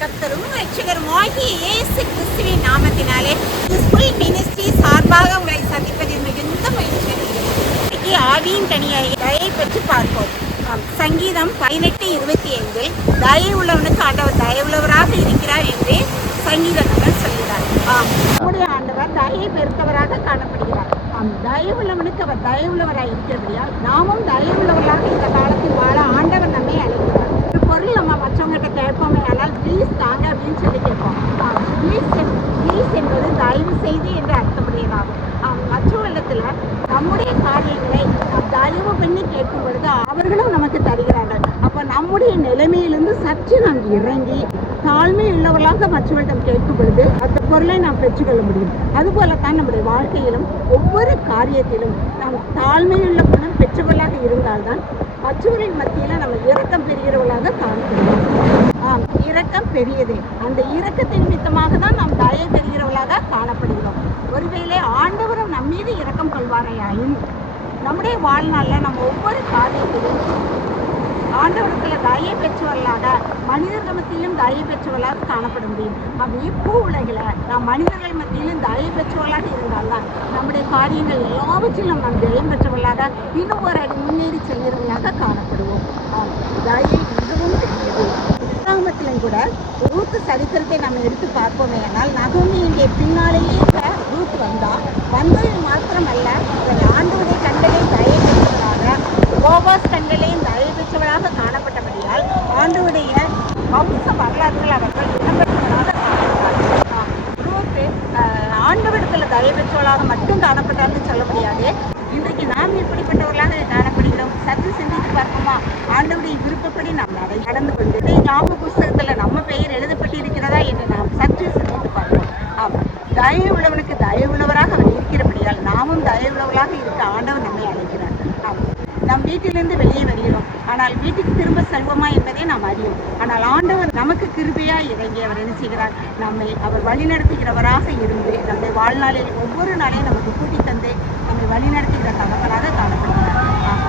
கத்தரும் ரட்சகருமாகிய இயேசு கிறிஸ்துவின் நாமத்தினாலே கிறிஸ்புல் மினிஸ்ட்ரி சார்பாக உங்களை சந்திப்பதில் மிகுந்த மகிழ்ச்சி இன்னைக்கு ஆவியின் தயை பற்றி பார்ப்போம். ஆம், சங்கீதம் பதினெட்டு இருபத்தி ஐந்தில் தயை உள்ளவனுக்கு ஆண்டவர் தயவுள்ளவராக இருக்கிறார் என்று சங்கீதத்துடன் சொல்கிறார். ஆம் நம்முடைய ஆண்டவர் தயை பெருத்தவராக காணப்படுகிறார். ஆம் தயவுள்ளவனுக்கு அவர் தயவுள்ளவராக இருக்கிறபடியால் நாமும் தயவுள்ளவர்களாக இந்த காலத்தில் வாழ ஆண்டவர் நம்மை அழைக்கிறார். ஒரு பொருள் நம்ம மற்றவங்ககிட்ட கேட்போமே ஆனால் ப்ளீஸ் தாங்க அப்படின்னு சொல்லி கேட்போம். ப்ளீஸ் ப்ளீஸ் என்பது தயவு செய்து என்று அர்த்தமுடையதாகும் ஆம், மற்றவர்களிடத்தில் நம்முடைய காரியங்களை தயவு பண்ணி கேட்கும் பொழுது அவர்களும் நமக்கு தருகிறார்கள். அப்போ நம்முடைய நிலைமையிலிருந்து சற்று நாம் இறங்கி தாழ்மை உள்ளவர்களாக மற்றவர்களிடம் கேட்கும் பொழுது அந்த பொருளை நாம் பெற்றுக்கொள்ள முடியும். அதுபோலத்தான் நம்முடைய வாழ்க்கையிலும் ஒவ்வொரு காரியத்திலும் நாம் தாழ்மையுள்ள குணம் பெற்றவர்களாக இருந்தால்தான் மற்றவர்கள் மத்தியில் நம்ம இரக்கம் பெறுகிறவர்களாக காணப்படுகிறோம். ஆம் இரக்கம் பெரியது. அந்த இரக்கத்தின் நிமித்தமாக தான் நாம் தயை பெறுகிறவர்களாக காணப்படுகிறோம். ஒருவேளை ஆண்டவரும் நம் மீது இரக்கம் கொள்வாரையாயின் நம்முடைய வாழ்நாளில் நம்ம ஒவ்வொரு காரியத்திலும் ஆண்டவரத்தில் தயை பெற்றவர்களாக மனிதர்கள் மத்தியிலும் தயை பெற்றவர்களாக காணப்பட முடியும் அப்படி இப்போ உலகில் நாம் மனிதர்கள் மத்தியிலும் தயை பெற்றவர்களாக இருந்தால்தான் நம்முடைய காரியங்கள் எல்லாவற்றிலும் நாம் ஜெயம் பெற்றவர்களாக இன்னும் ஒரு அடி முன்னேறி செல்கிறவர்களாக காணப்படுவோம் ஆம், தயை மிகவும் பெரியது கிராமத்திலும் கூட ரூத் சரித்திரத்தை நம்ம எடுத்து பார்ப்போமே ஆனால் நகோமியுடைய பின்னாலேயே இப்ப ரூத் வந்தது மாத்திரமல்ல அவர் ஆண்டவருடைய கண்களை தயை பெற்றவராக கோபாஸ் கண்களையும் தயை பெற்றவராக காணப்பட்டபடியால் ஆண்டவருடைய வம்ச வரலாற்றில் அவர்கள் இடம்பெற்றவராக காணப்பட்டார் ரூத் அஹ், ஆண்டவரிடத்தில் தயை பெற்றவளாக மட்டும் காணப்பட்டார்னு சொல்ல முடியாது இன்றைக்கு நாம் எப்படிப்பட்டவர்களாக காணப்படுகிறோம் சற்று சிந்தித்து பார்ப்போமா ஆண்டவருடைய விருப்பப்படி நாம் நடை நடந்து கொண்டு ஞாபக புஸ்தகத்தில் நம்ம பெயர் எழுதப்பட்டிருக்கிறதா என்று நாம் சற்று சிந்தித்து பார்ப்போம் ஆமாம் தயவுள்ளவனுக்கு தயவுள்ளவராக அவர் இருக்கிறபடியால் நாமும் தயவுள்ளவர்களாக இருக்க ஆண்டவர் நம்மை அழைக்கிறார். நம் வீட்டிலிருந்து வெளியே வருகிறோம். ஆனால் வீட்டுக்கு திரும்ப செல்வோமா என்பதை நாம் அறியும் ஆனால் ஆண்டவர் நமக்கு கிருபையா இறங்கி அவர் என்ன செய்கிறார்? நம்மை அவர் வழிநடத்துகிறவராக இருந்து நம்முடைய வாழ்நாளில் ஒவ்வொரு நாளையும் நமக்கு கூட்டி தந்து நம்மை வழிநடத்துகிற தகவலாக காணப்படுகிறார் ஆமாம்.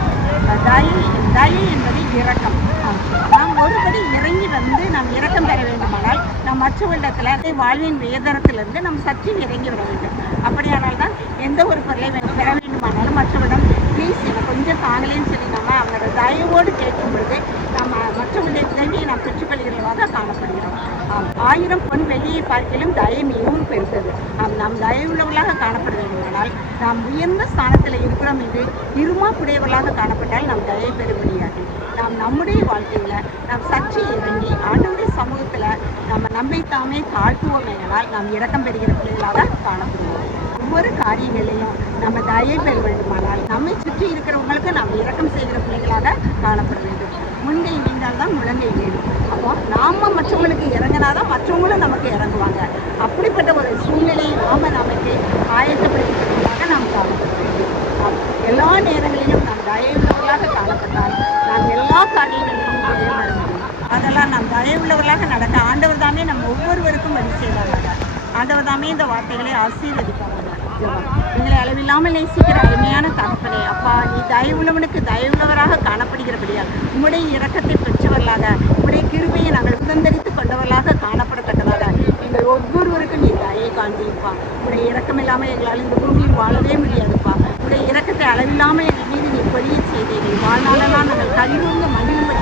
தயை தயை என்பது இரக்கம் ஆம். நாம் ஒருபடி இறங்கி வந்து நாம் இரக்கம் பெற வேண்டுமானால் நாம் வாழ்வின் உயர்தரத்திலிருந்து நாம் சற்று இறங்கி வர வேண்டும். அப்படியானால் தான் எந்த ஒரு பொருளை பெற வேண்டுமானாலும் மற்றவரிடம் ப்ளீஸ் எனக்கு கொஞ்சம் தாங்கலேன்னு சொல்லி நம்ம அவங்களோட தயவோடு கேட்கும் பொழுது நம்ம மற்றவருடைய உதவியை நாம் பெற்றுக்கொள்கிறதாக காணப்படுகிறோம். ஆம் ஆயிரம் பொன் வெளியை பார்க்கிலும் தயை மிகவும் பெருத்தது ஆம் நாம் தயவுள்ளவர்களாக காணப்பட வேண்டுமானால் நாம் உயர்ந்த ஸ்தானத்தில் இருக்கிறோம் என்று இருமாப்புடையவர்களாக காணப்பட்டால் நாம் தயை பெற முடியாது. நாம் நம்முடைய வாழ்க்கையில் நாம் சற்று இறங்கி ஆண்டவருடைய சமூகத்தில் நம்ம நம்மை தாமே தாழ்த்துவோமேனால் நாம் இறக்கம் பெறுகிற பிள்ளைகளாக காணப்படுவோம். ஒவ்வொரு காரியங்களையும் நம்ம தயவு பெற வேண்டுமானால் நம்மை சுற்றி இருக்கிறவங்களுக்கு நாம் இறக்கம் செய்கிற பிள்ளைகளாக காணப்பட வேண்டும். முன்னே நீந்தால் தான் முழங்கை வேணும். அப்போ நாம மற்றவங்களுக்கு இறங்கினாதான் மற்றவங்களும் நமக்கு இறங்குவாங்க. அப்படிப்பட்ட ஒரு சூழ்நிலையை நாம் நமக்கு ஆயத்தப்படுத்திக்கிறதுக்காக நாம் காணப்பட வேண்டும். எல்லா நேரங்களிலும் நாம் தயவுள்ளவர்களாக காணப்பட்டால் நாம் எல்லா காரியங்களிலும் ஜெயம் அதெல்லாம் நாம் தயவுள்ளவர்களாக நடக்க ஆண்டவர் தாமே நம்ம ஒவ்வொருவருக்கும் வழி செய்வாங்க ஆண்டவர் தாமே இந்த வார்த்தைகளை ஆசீர்வதிப்பாங்க எங்களை அளவில்லாமல் நேசிக்கிற அருமையான தகப்பனே அப்பா நீ தயவுள்ளவனுக்கு தயவுள்ளவராக காணப்படுகிறபடியால் உம்முடைய இரக்கத்தை பெற்றவர்களாக உம்முடைய கிருபையை நாங்கள் சுதந்திரித்து கொண்டவர்களாக காணப்படத்தக்கதாக எங்கள் ஒவ்வொருவருக்கும் நீ தயை காண்பிப்பா உடைய இரக்கம் இல்லாமல் எங்களால் இந்த பூமியில் வாழவே முடியாதுப்பா. உடைய இரக்கத்தை அளவில்லாமல் எங்கள் மீது நீ பொறிய செய்தீர்கள். வாழ்நாளெல்லாம் நாங்கள் கழிவுங்க மகிழ்ந்து